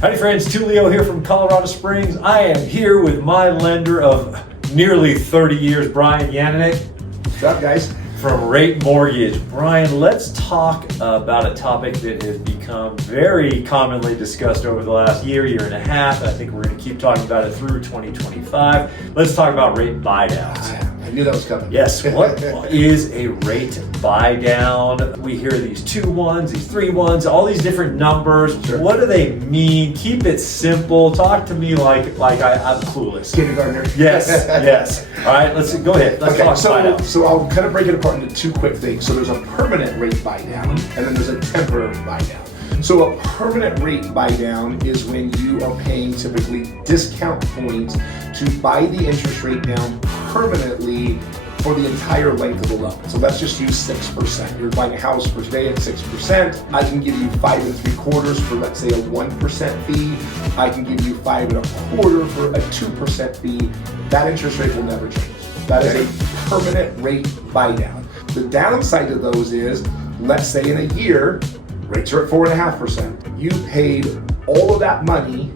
Howdy friends, Tuleo here from Colorado Springs. I am here with my lender of nearly 30 years, Bryan Yaninek. What's up, guys? From Rate Mortgage. Bryan, let's talk about a topic that has become very commonly discussed over the last year and a half. I think we're going to keep talking about it through 2025. Let's talk about rate buydowns. I knew that was coming. Yes, what is a rate buy down? We hear these 2-1s, these 3-1s, all these different numbers. Sure. What do they mean? Keep it simple. Talk to me like I'm clueless. Kindergartner. Yes, yes. All right, let's go ahead. Let's talk buy down. So I'll kind of break it apart into two quick things. So there's a permanent rate buy down, and then there's a temporary buy down. So a permanent rate buy down is when you are paying typically discount points to buy the interest rate down permanently for the entire length of the loan. So let's just use 6%. You're buying a house for today at 6%. I can give you 5 3/4 for, let's say, a 1% fee. I can give you 5 1/4 for a 2% fee. That interest rate will never change. That is a permanent rate buy down. The downside of those is, let's say in a year, rates are at 4.5%. You paid all of that money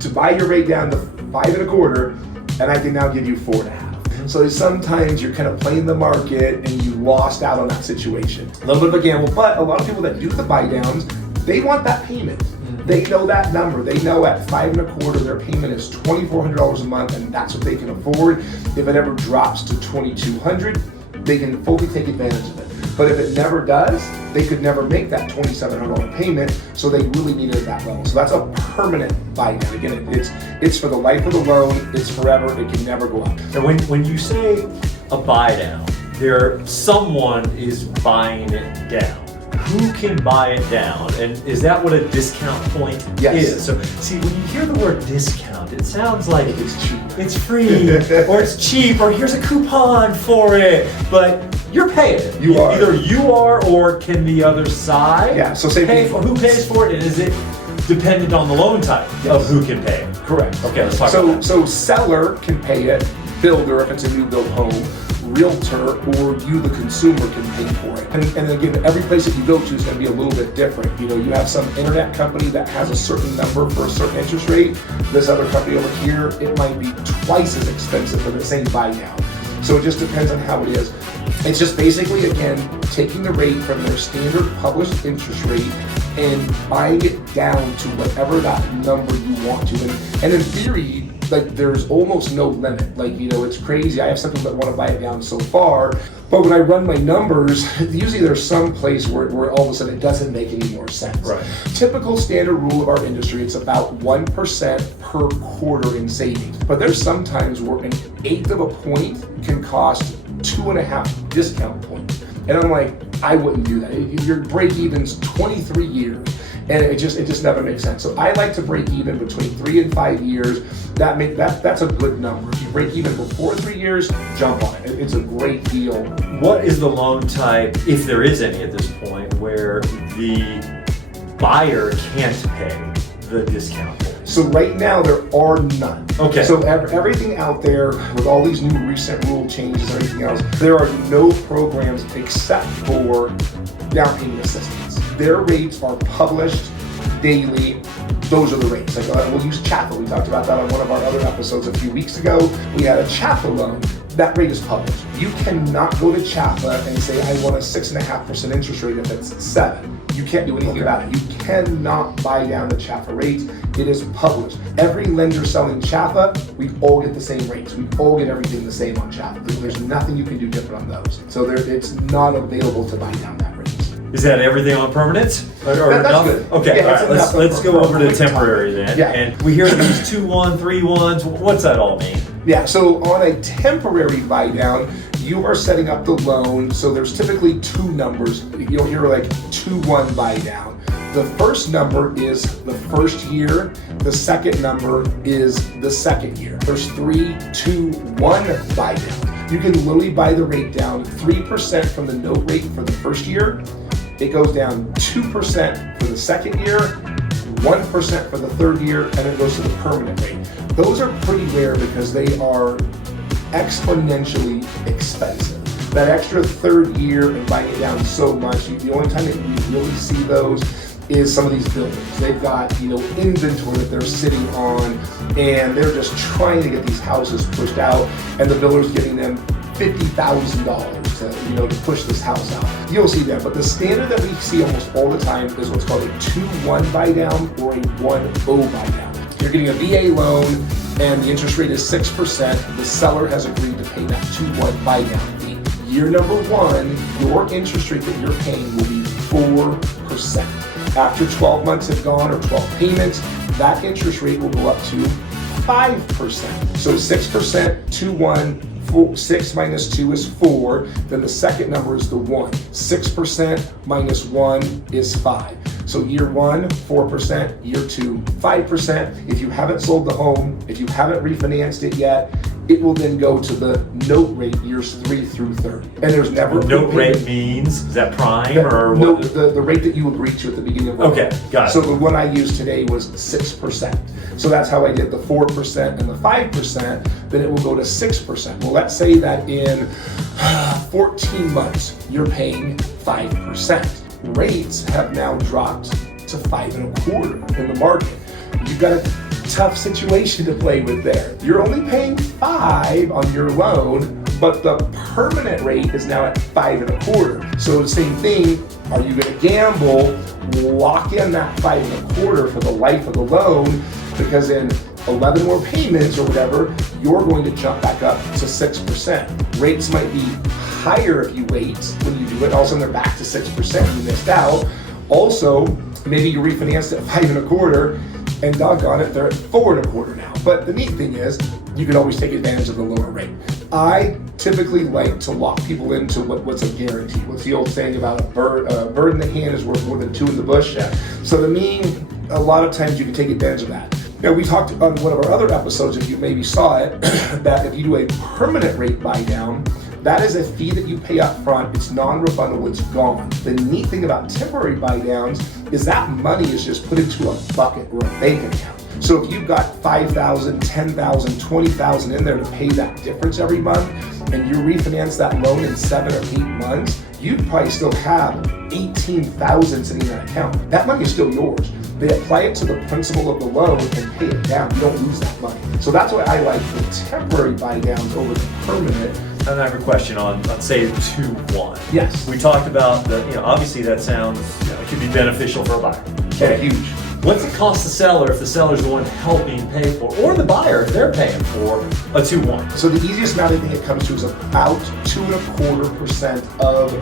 to buy your rate down to 5 1/4, and I can now give you 4.5. So sometimes you're kind of playing the market and you lost out on that situation. A little bit of a gamble, but a lot of people that do the buy downs, they want that payment. They know that number. They know at 5 1/4 their payment is $2,400 a month, and that's what they can afford. If it ever drops to $2,200, they can fully take advantage of it. But if it never does, they could never make that $2,700 payment, so they really need it at that level. So that's a permanent buy down. Again, it's for the life of the loan. It's forever. It can never go up. And when you say a buy down, someone is buying it down. Who can buy it down? And is that what a discount point is? So see, when you hear the word discount, it sounds like it's cheap. It's free, or it's cheap, or here's a coupon for it. But you're paying it. You are. Either you are, or can the other side So say pay for who pays for it? And is it dependent on the loan type of who can pay it? Correct. Okay, let's talk about that. So seller can pay it, builder if it's a new build home, realtor, or you the consumer can pay for it. And again, every place that you go to is going to be a little bit different. You know, you have some internet company that has a certain number for a certain interest rate. This other company over here, it might be twice as expensive for the same buy down. So it just depends on how it is. It's just basically, again, taking the rate from their standard published interest rate and buying it down to whatever that number you want to. And in theory, like, there's almost no limit. Like, you know, it's crazy. I have some people that want to buy it down so far, but when I run my numbers, usually there's some place where all of a sudden it doesn't make any more sense. Right. Typical Standard rule of our industry, it's about 1% per quarter in savings. But there's sometimes where an 1/8 of a point can cost 2.5 discount points. And I'm like, I wouldn't do that. Your break even's 23 years. And it just never makes sense. So I like to break even between 3 and 5 years. That's a good number. If you break even before 3 years, jump on it. It's a great deal. What is the loan type, if there is any at this point, where the buyer can't pay the discount? So right now there are none. Okay. So everything out there with all these new recent rule changes and everything else, there are no programs except for down payment assistance. Their rates are published daily. Those are the rates. Like we'll use Chapel. We talked about that on one of our other episodes a few weeks ago. We had a Chapel loan. That rate is published. You cannot go to Chapel and say, I want a 6.5% interest rate if it's 7. You can't do anything about it. You cannot buy down the Chapel rates. It is published. Every lender selling Chapel, we all get the same rates. We all get everything the same on Chapel. There's nothing you can do different on those. So it's not available to buy down that rate. Is that everything on permanent? Or that's enough? good. Okay, Yeah, all right, let's go over to temporary then. Yeah. And we hear these 2-1, 3-1s. What's that all mean? Yeah, so on a temporary buy down, you are setting up the loan. So there's typically 2 numbers. You'll hear like 2-1 buy down. The first number is the first year. The second number is the second year. There's 3, 2, 1 buy down. You can literally buy the rate down 3% from the note rate for the first year. It goes down 2% for the second year, 1% for the third year, and it goes to the permanent rate. Those are pretty rare because they are exponentially expensive. That extra third year and buying it down so much, the only time that you really see those is some of these buildings. They've got, inventory that they're sitting on, and they're just trying to get these houses pushed out, and the builder's giving them $50,000 to push this house out. You'll see that, but the standard that we see almost all the time is what's called a 2-1 buy down or a 1-0 buy down. You're getting a VA loan, and the interest rate is 6%. The seller has agreed to pay that 2-1 buy down fee. Year number 1, your interest rate that you're paying will be 4%. After 12 months have gone, or 12 payments, that interest rate will go up to 5%. So 6%, 2-1, 6 minus 2 is 4. Then the second number is the 1. 6% minus 1 is 5. So year 1, 4%, year 2, 5%. If you haven't sold the home, if you haven't refinanced it yet, it will then go to the note rate years 3 through 30. And there's never a note rate means, is that prime or no, what? the rate that you agreed to at the beginning of the Okay, got it. So the one I used today was 6%. So that's how I did the 4% and the 5%, then it will go to 6%. Well, let's say that in 14 months, you're paying 5%. Rates have now dropped to 5.25 in the market. You've got a tough situation to play with there. You're only paying 5 on your loan, but the permanent rate is now at 5.25. So the same thing, are you gonna gamble, lock in that 5.25 for the life of the loan, because in 11 more payments or whatever, you're going to jump back up to 6%. Rates might be higher if you wait when you do it. All of a sudden they're back to 6%, you missed out. Also, maybe you refinanced at 5.25 and doggone it, they're at 4.25 now. But the neat thing is, you can always take advantage of the lower rate. I typically like to lock people into what's a guarantee. What's the old saying about a bird in the hand is worth more than 2 in the bush? Yeah. So to me, a lot of times you can take advantage of that. Now, we talked on one of our other episodes, if you maybe saw it, that if you do a permanent rate buy down, that is a fee that you pay up front. It's non-refundable, it's gone. The neat thing about temporary buy downs is that money is just put into a bucket or a bank account. So if you've got $5,000, $10,000, $20,000 in there to pay that difference every month, and you refinance that loan in 7 or 8 months, you'd probably still have $18,000 sitting in that account. That money is still yours. They apply it to the principal of the loan and pay it down. You don't lose that money. So that's why I like the temporary buy downs over the permanent. And I have a question on say 2-1. Yes. We talked about obviously that sounds, it could be beneficial for a buyer. Okay, huge. What's it cost the seller if the seller's the one helping pay for, or the buyer if they're paying for a 2-1? So the easiest amount I think it comes to is about 2.25% of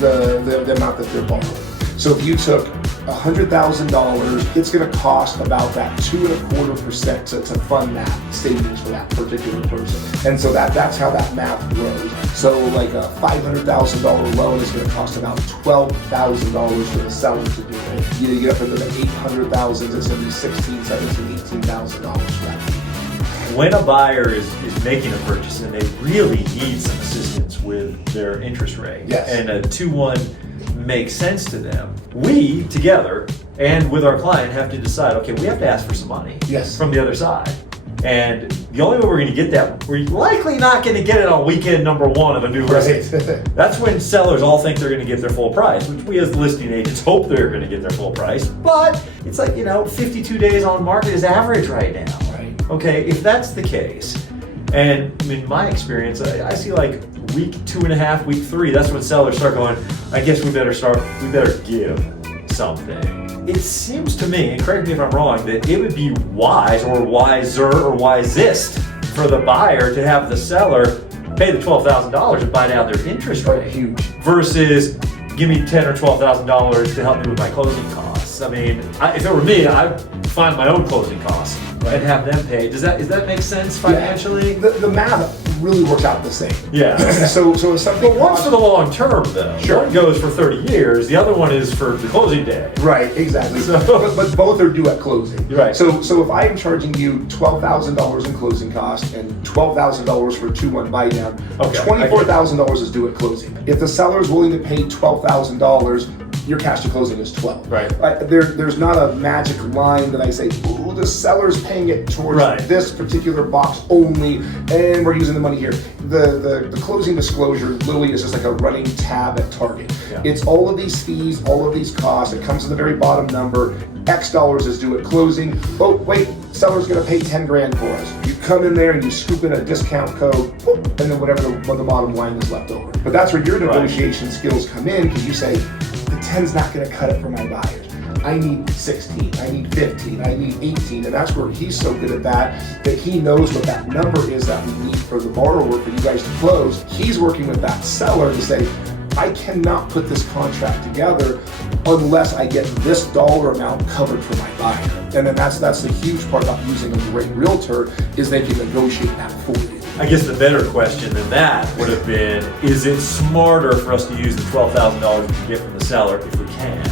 the amount that they're borrowing. So if you took $100,000, it's going to cost about that 2.25% to fund that savings for that particular person. And so that's how that math grows. So like a $500,000 loan is going to cost about $12,000 for the seller to do it. You get up into the $800,000, it's going to be $16,000, $17,000, $18,000 for that. When a buyer is making a purchase and they really need some assistance with their interest rate, yes, and a 2-1 makes sense to them, we together and with our client have to decide, okay, we have to ask for some money, yes, from the other side. And the only way we're going to get that, we're likely not going to get it on weekend number 1 of a new listing. That's when sellers all think they're going to get their full price, which we as listing agents hope they're going to get their full price. But it's like, 52 days on market is average right now. Right. Okay, if that's the case, and in my experience, I see like week 2.5, week 3, that's when sellers start going, I guess we better give something. It seems to me, and correct me if I'm wrong, that it would be wise or wiser or wisest for the buyer to have the seller pay the $12,000 to buy down their interest rate. Huge. Versus give me $10,000 or $12,000 to help me with my closing costs. I mean, if it were me, I'd find my own closing costs and have them pay. Does that make sense financially? Yeah. The math really works out the same. Yeah. So if something But one's for the long term, though. Sure. One goes for 30 years. The other one is for the closing day. Right, exactly. So- but both are due at closing. Right. So if I'm charging you $12,000 in closing costs and $12,000 for a 2-1 buy down, Okay, $24,000 is due at closing. If the seller is willing to pay $12,000, your cash to closing is 12. Right. There's not a magic line that I say, ooh, the seller's paying it towards this particular box only, and we're using the money here. The closing disclosure literally is just like a running tab at Target. Yeah. It's all of these fees, all of these costs. It comes to the very bottom number. X dollars is due at closing. Oh, wait, seller's gonna pay 10 grand for us. You come in there and you scoop in a discount code, boop, and then whatever the bottom line is left over. But that's where your negotiation skills come in, because you say, the 10's not gonna cut it for my buyers. I need 16, I need 15, I need 18, and that's where he's so good at that he knows what that number is that we need for the borrower, for you guys to close. He's working with that seller to say, I cannot put this contract together unless I get this dollar amount covered for my buyer. And then that's the huge part about using a great realtor, is they can negotiate that for you. I guess the better question than that would have been, is it smarter for us to use the $12,000 we can get from the seller, if we can,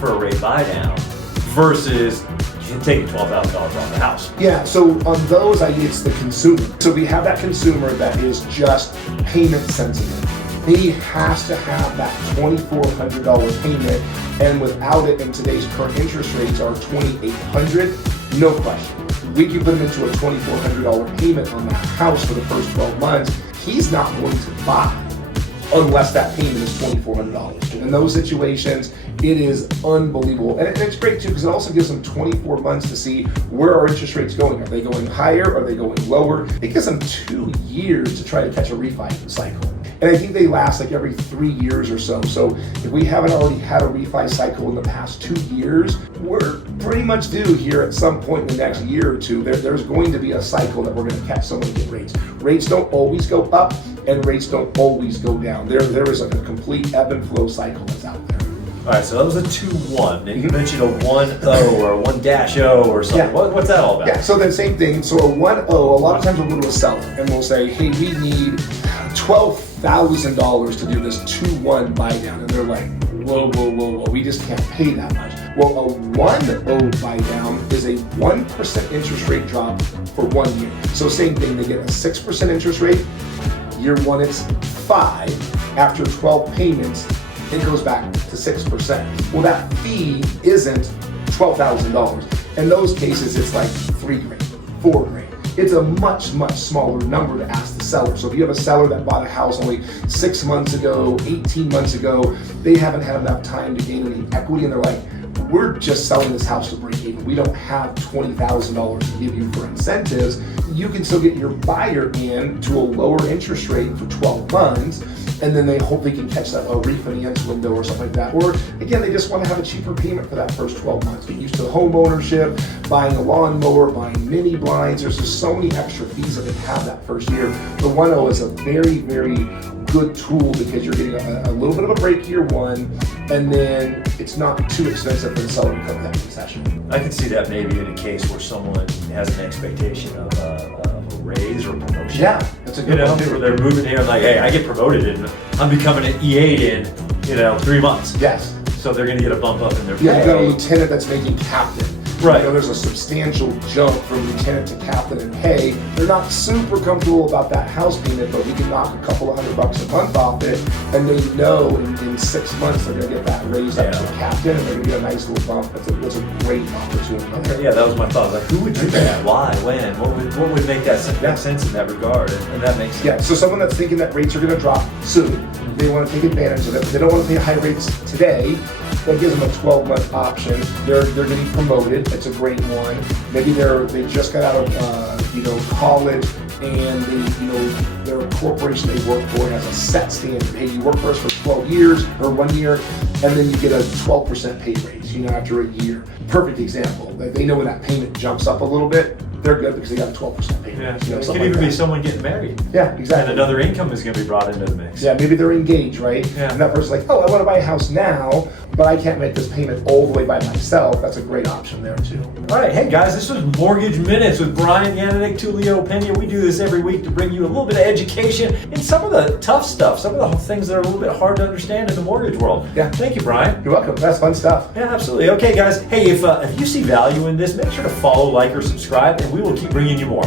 for a rate buy down, versus taking $12,000 off the house? Yeah, so on those, it's the consumer. So we have that consumer that is just payment sensitive. He has to have that $2,400 payment, and without it, in today's current interest rates are $2,800, no question. We can put him into a $2,400 payment on that house for the first 12 months. He's not going to buy unless that payment is $2,400. And in those situations, it is unbelievable. And it's great too, because it also gives them 24 months to see where our interest rates going. Are they going higher? Are they going lower? It gives them 2 years to try to catch a refi cycle. And I think they last like every 3 years or so. So if we haven't already had a refi cycle in the past 2 years, we're pretty much due here at some point in the next year or two. There's going to be a cycle that we're going to catch someone to get rates. Rates don't always go up, and rates don't always go down. There is like a complete ebb and flow cycle that's out there. All right, so that was a 2-1, and you mentioned a 1-0 or a 1-0 or something. Yeah. What's that all about? Yeah, so then same thing. So a 1-0, a lot of times we'll go to a seller and we'll say, hey, we need $12,000 to do this 2-1 buy down. And they're like, whoa, we just can't pay that much. Well, a 1-0 buy down is a 1% interest rate drop for 1 year. So same thing, they get a 6% interest rate. Year one, it's 5. After 12 payments, it goes back to 6%. Well, that fee isn't $12,000. In those cases, it's like $3 grand, $4 grand. It's a much smaller number to ask the seller. So if you have a seller that bought a house only 6 months ago, 18 months ago, they haven't had enough time to gain any equity, and they're like, we're just selling this house to break even. We don't have $20,000 to give you for incentives. You can still get your buyer in to a lower interest rate for 12 months, and then they hope they can catch that refinance window or something like that. Or again, they just want to have a cheaper payment for that first 12 months. Get used to home ownership, buying a lawnmower, buying mini blinds. There's just so many extra fees that they have that first year. The 1-0 is a very good tool, because you're getting a little bit of a break year one, and then it's not too expensive for the seller to cover that concession. I can see that maybe in a case where someone has an expectation of a raise or promotion. Yeah, that's a good one. Where they're moving here and like, hey, I get promoted and I'm becoming an E8 in 3 months. Yes. So they're going to get a bump up in their pay. Yeah, you got a lieutenant that's making captain. Right. You know, there's a substantial jump from lieutenant to captain in pay. They're not super comfortable about that house payment, but we can knock a couple of $100 a month off it, and they know in 6 months they're going to get that raised up to a captain, and they're going to get a nice little bump. That's a great opportunity. Okay, yeah, that was my thought. Like, who would do that? Why? When? What would make that sense in that regard? And that makes sense. Yeah, so someone that's thinking that rates are going to drop soon, they want to take advantage of it. They don't want to pay high rates today. That gives them a 12-month option. They're getting promoted. It's a great one. Maybe they just got out of college, and their corporation they work for has a set standard. Hey, you work for us for 12 years or 1 year, and then you get a 12% pay raise. After a year. Perfect example. They know when that payment jumps up a little bit, they're good because they got a 12% payment. Yeah, it could even be someone getting married. Yeah, exactly. And another income is going to be brought into the mix. Yeah, maybe they're engaged, right? Yeah. And that person's like, oh, I want to buy a house now, but I can't make this payment all the way by myself. That's a great option there too. All right, hey guys, this was Mortgage Minutes with Bryan Yaninek, Tuleo, Peña. We do this every week to bring you a little bit of education in some of the tough stuff, some of the things that are a little bit hard to understand in the mortgage world. Yeah. Thank you, Bryan. You're welcome. That's fun stuff. Yeah, absolutely. Okay, guys. Hey, if you see value in this, make sure to follow, like, or subscribe, and we will keep bringing you more.